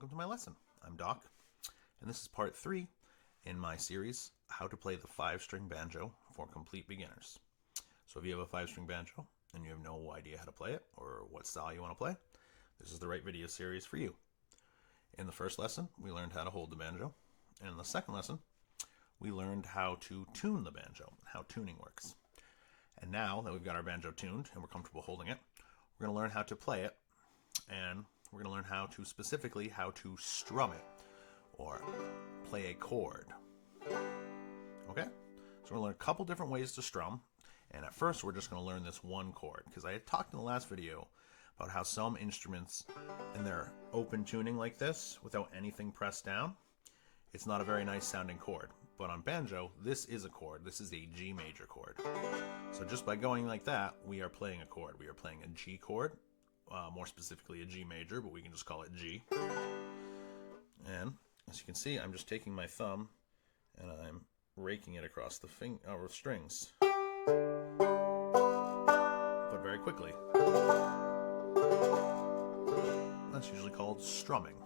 welcome to my lesson. I'm Doc, and this is part 3 in my series, How to Play the 5-String Banjo for Complete Beginners. So if you have a 5-string banjo and you have no idea how to play it or what style you want to play, this is the right video series for you. In the first lesson, we learned how to hold the banjo, and in the second lesson, we learned how to tune the banjo, how tuning works. And now that we've got our banjo tuned and we're comfortable holding it, we're going to learn how to play it, and we're going to learn how to strum it or play a chord. Okay? So we're going to learn a couple different ways to strum, and at first we're just going to learn this one chord, because I had talked in the last video about how some instruments in their open tuning like this, without anything pressed down, it's not a very nice sounding chord. But on banjo, this is a chord. This is a G major chord. So just by going like that, we are playing a chord. We are playing a G chord, more specifically a G major, but we can just call it G. And as you can see, I'm just taking my thumb and I'm raking it across the strings, but very quickly. That's usually called strumming.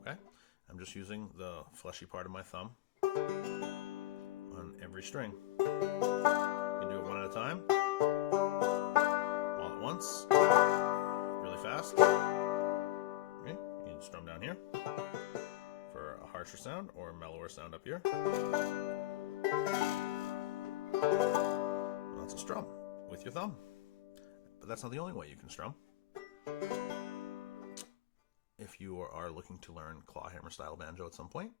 Okay? I'm just using the fleshy part of my thumb on every string. You can do it one at a time, all at once, really fast. Okay. You can strum down here for a harsher sound or a mellower sound up here. Well, that's a strum with your thumb. But that's not the only way you can strum. If you are looking to learn claw hammer style banjo at some point,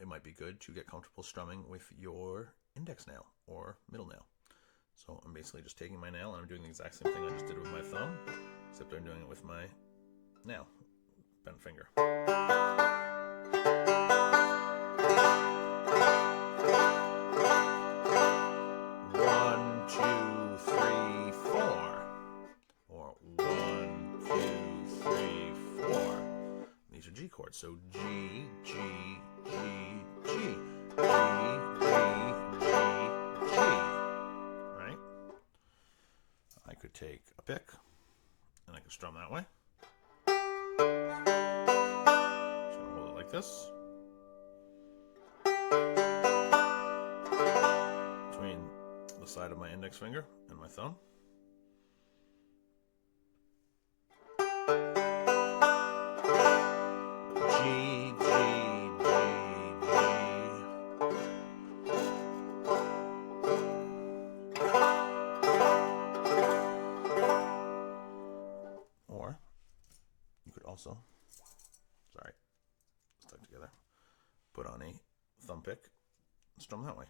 it might be good to get comfortable strumming with your index nail or middle nail. So I'm basically just taking my nail and I'm doing the exact same thing I just did with my thumb, except I'm doing it with my nail, bent finger. 1, 2, 3, 4. Or 1, 2, 3, 4. These are G chords, so G, G, G, G, G, G, G, G. Right? I could take a pick and I could strum that way. Just gonna hold it like this. Between the side of my index finger and my thumb. Or you could also, stuck together, put on a thumb pick and strum that way.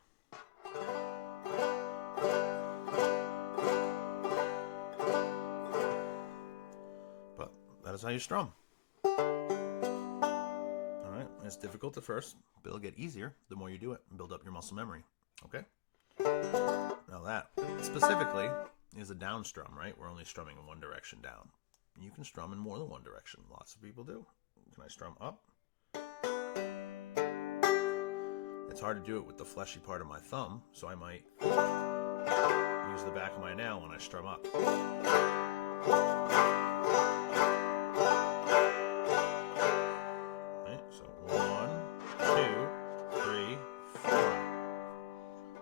But that is how you strum. Alright, it's difficult at first, but it'll get easier the more you do it and build up your muscle memory. Okay? Now that specifically is a down strum, right? We're only strumming in one direction down. You can strum in more than one direction. Lots of people do. Can I strum up? It's hard to do it with the fleshy part of my thumb, so I might use the back of my nail when I strum up. Okay, so 1, 2, 3, 4.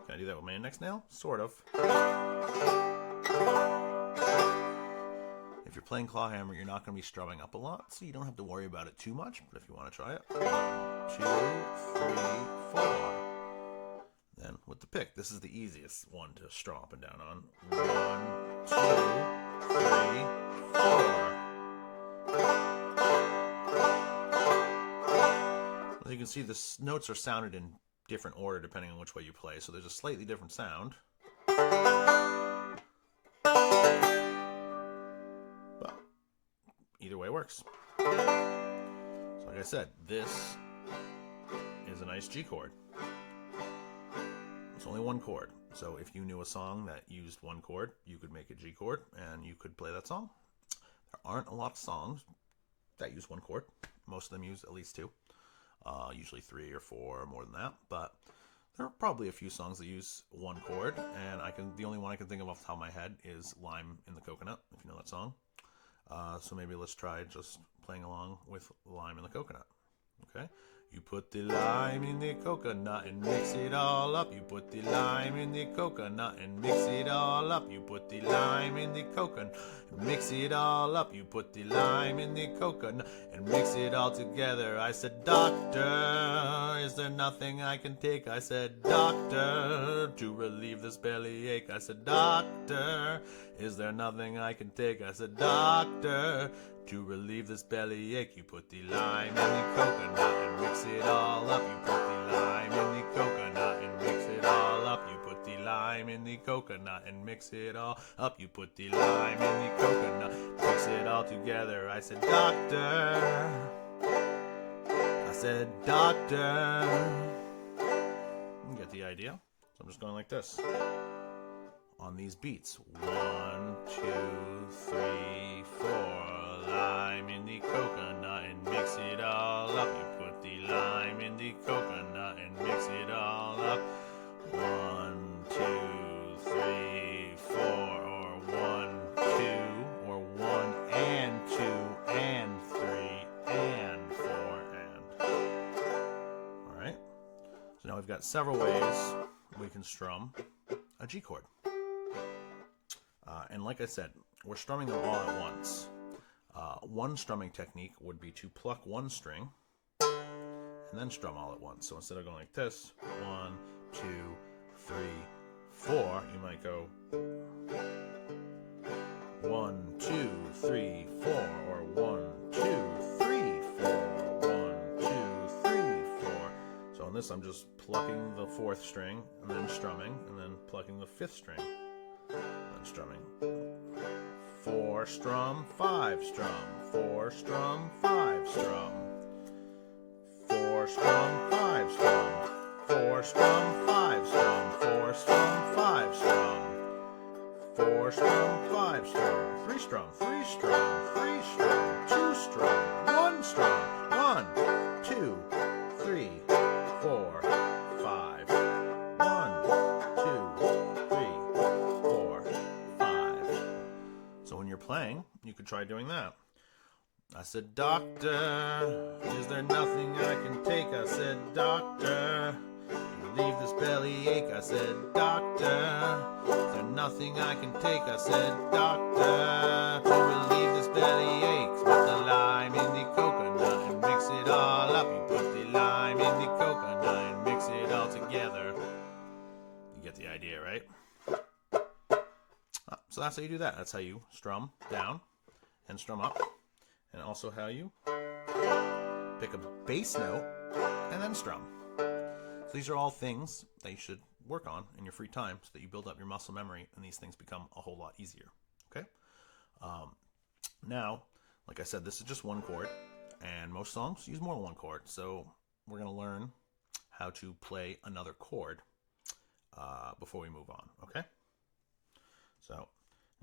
Can I do that with my index nail? Sort of. If you're playing claw hammer, you're not going to be strumming up a lot, so you don't have to worry about it too much. But if you want to try it, 1, 2, 3, 4. Then with the pick, this is the easiest one to strum up and down on. 1, 2, 3, 4. As you can see, the notes are sounded in different order depending on which way you play, so there's a slightly different sound. Either way works. So like I said, this is a nice G chord. It's only one chord. So if you knew a song that used one chord, you could make a G chord and you could play that song. There aren't a lot of songs that use one chord. Most of them use at least 2. Usually 3 or 4 or more than that. But there are probably a few songs that use one chord. And the only one I can think of off the top of my head is Lime in the Coconut, if you know that song. So maybe let's try just playing along with lime and the coconut. Okay? You put the lime in the coconut and mix it all up. You put the lime in the coconut and mix it all up. You put the lime in the coconut and mix it all up. You put the lime in the coconut and mix it all together. I said, doctor, is there nothing I can take? I said, doctor, to relieve this bellyache. I said, doctor, is there nothing I can take? I said, doctor, to relieve this bellyache. You put the lime in the coconut and mix it all up. You put the lime in the coconut and mix it all up. You put the lime in the coconut and mix it all up. You put the lime in the coconut, mix it all together. I said, doctor. I said, doctor. You get the idea? So I'm just going like this on these beats. 1, 2, 3, 4. Lime in the coconut and mix it all up. You put the lime in the coconut and mix it all up. 1, 2, 3, 4, or 1, 2, or 1 and 2 and 3 and 4 and. All right. So now we've got several ways we can strum a G chord. And like I said, we're strumming them all at once. One strumming technique would be to pluck one string and then strum all at once. So instead of going like this, 1, 2, 3, 4, you might go 1, 2, 3, 4, or 1, 2, 3, 4, 1, 2, 3, 4. So on this, I'm just plucking the 4th string and then strumming, and then plucking the 5th string and then strumming. 4 strum, 5 strum, 4 strum, 5 strum, 4 strum, 5 strum, 4 strum, 5 strum, 4 strum, 5 strum, 4 strum, 5 strum, 3 strum, 3 strum, 3 strum, 2 strum, 1 strum, 1, 2, 3, 4, 5, 1, 2, 3, 4, 5. So when you're playing, you could try doing that. I said, doctor, is there nothing I can take? I said, doctor, to relieve this bellyache. I said, doctor, is there nothing I can take? I said, doctor, to relieve this bellyache. Put the lime in the coconut and mix it all up. You put the lime in the coconut and mix it all together. You get the idea, right? So that's how you do that. That's how you strum down and strum up. And also how you pick a bass note and then strum. So these are all things that you should work on in your free time so that you build up your muscle memory and these things become a whole lot easier. Okay? Now, like I said, this is just one chord, and most songs use more than one chord. So we're going to learn how to play another chord before we move on. Okay? So,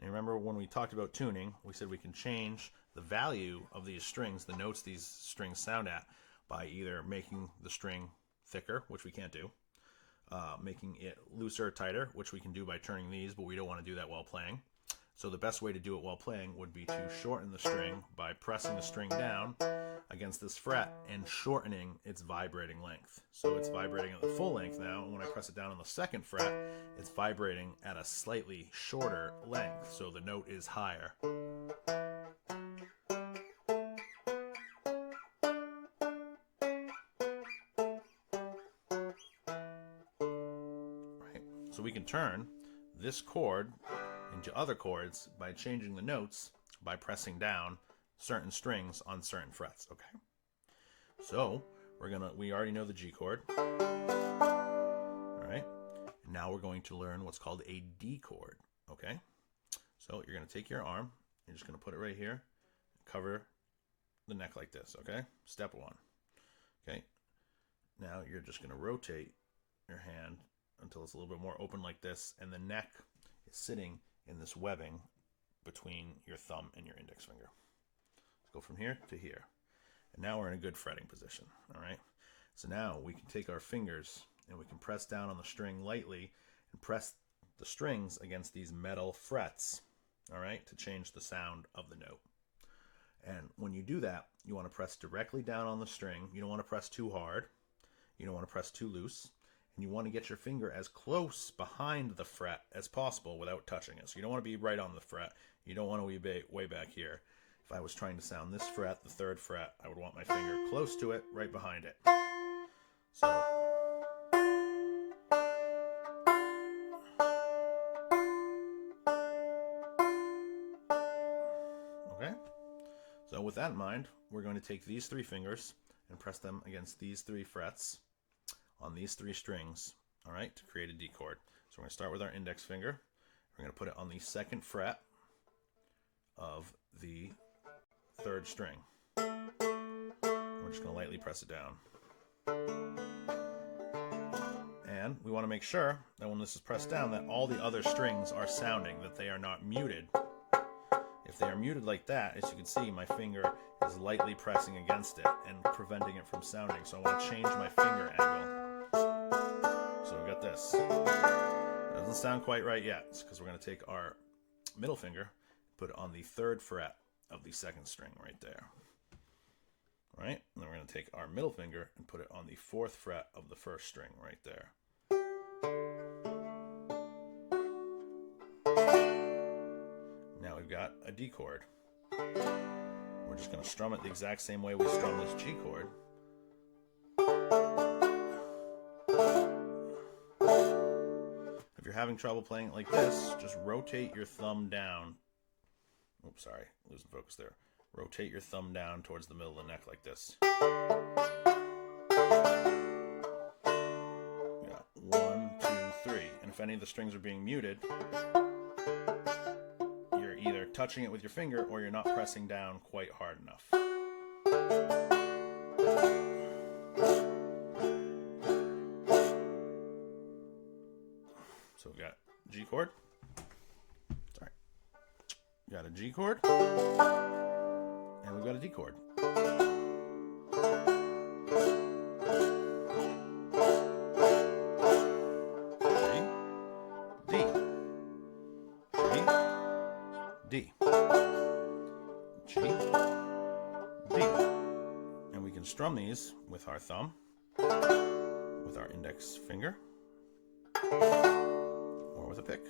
and remember when we talked about tuning, we said we can change the value of these strings, the notes these strings sound at, by either making the string thicker, which we can't do, making it looser or tighter, which we can do by turning these, but we don't want to do that while playing. So the best way to do it while playing would be to shorten the string by pressing the string down against this fret and shortening its vibrating length. So it's vibrating at the full length now, and when I press it down on the 2nd fret, it's vibrating at a slightly shorter length, so the note is higher. Right? So we can turn this chord into other chords by changing the notes by pressing down certain strings on certain frets. Okay, so we already know the G chord. All right, and now we're going to learn what's called a D chord. Okay, so you're going to take your arm, you're just going to put it right here, cover the neck like this. Okay, step 1. Okay, now you're just going to rotate your hand until it's a little bit more open like this, and the neck is sitting in this webbing between your thumb and your index finger. Let's go from here to here. And now we're in a good fretting position. All right. So now we can take our fingers and we can press down on the string lightly and press the strings against these metal frets. All right. To change the sound of the note. And when you do that, you want to press directly down on the string. You don't want to press too hard. You don't want to press too loose. And you want to get your finger as close behind the fret as possible without touching it. So you don't want to be right on the fret. You don't want to be way back here. If I was trying to sound this fret, the 3rd fret, I would want my finger close to it, right behind it. So, okay. So with that in mind, we're going to take these 3 fingers and press them against these 3 frets on these 3 strings, all right, to create a D chord. So we're going to start with our index finger. We're going to put it on the 2nd fret of the 3rd string. We're just going to lightly press it down. And we want to make sure that when this is pressed down that all the other strings are sounding, that they are not muted. If they are muted like that, as you can see, my finger is lightly pressing against it and preventing it from sounding. So I want to change my finger angle. So we've got this. It doesn't sound quite right yet, because we're going to take our middle finger, put it on the 3rd fret of the 2nd string right there. All right, and then we're going to take our middle finger and put it on the 4th fret of the 1st string right there. Now we've got a D chord. We're just going to strum it the exact same way we strum this G chord. If you're having trouble playing it like this, just rotate your thumb down. Oops, sorry, losing focus there. Rotate your thumb down towards the middle of the neck like this. Yeah, 1, 2, 3. And if any of the strings are being muted, you're either touching it with your finger or you're not pressing down quite hard enough. So we've got G chord. Sorry. We got a G chord. And we've got a D chord. G, D, G, D. And we can strum these with our thumb, with our index finger, or with a pick.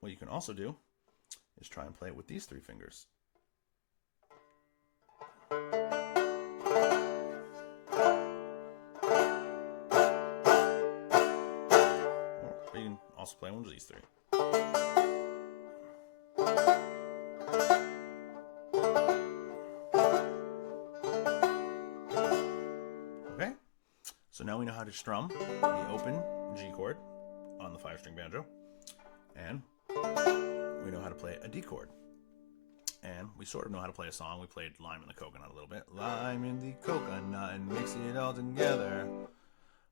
What you can also do is try and play it with these 3 fingers. Or you can also play one of these 3. Okay, so now we know how to strum the open G chord on the 5-string banjo. And we know how to play a D chord. And we sort of know how to play a song. We played Lime in the Coconut a little bit. Lime in the coconut and mix it all together.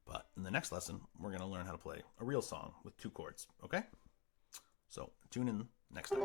But in the next lesson, we're going to learn how to play a real song with 2 chords. Okay? So tune in next time.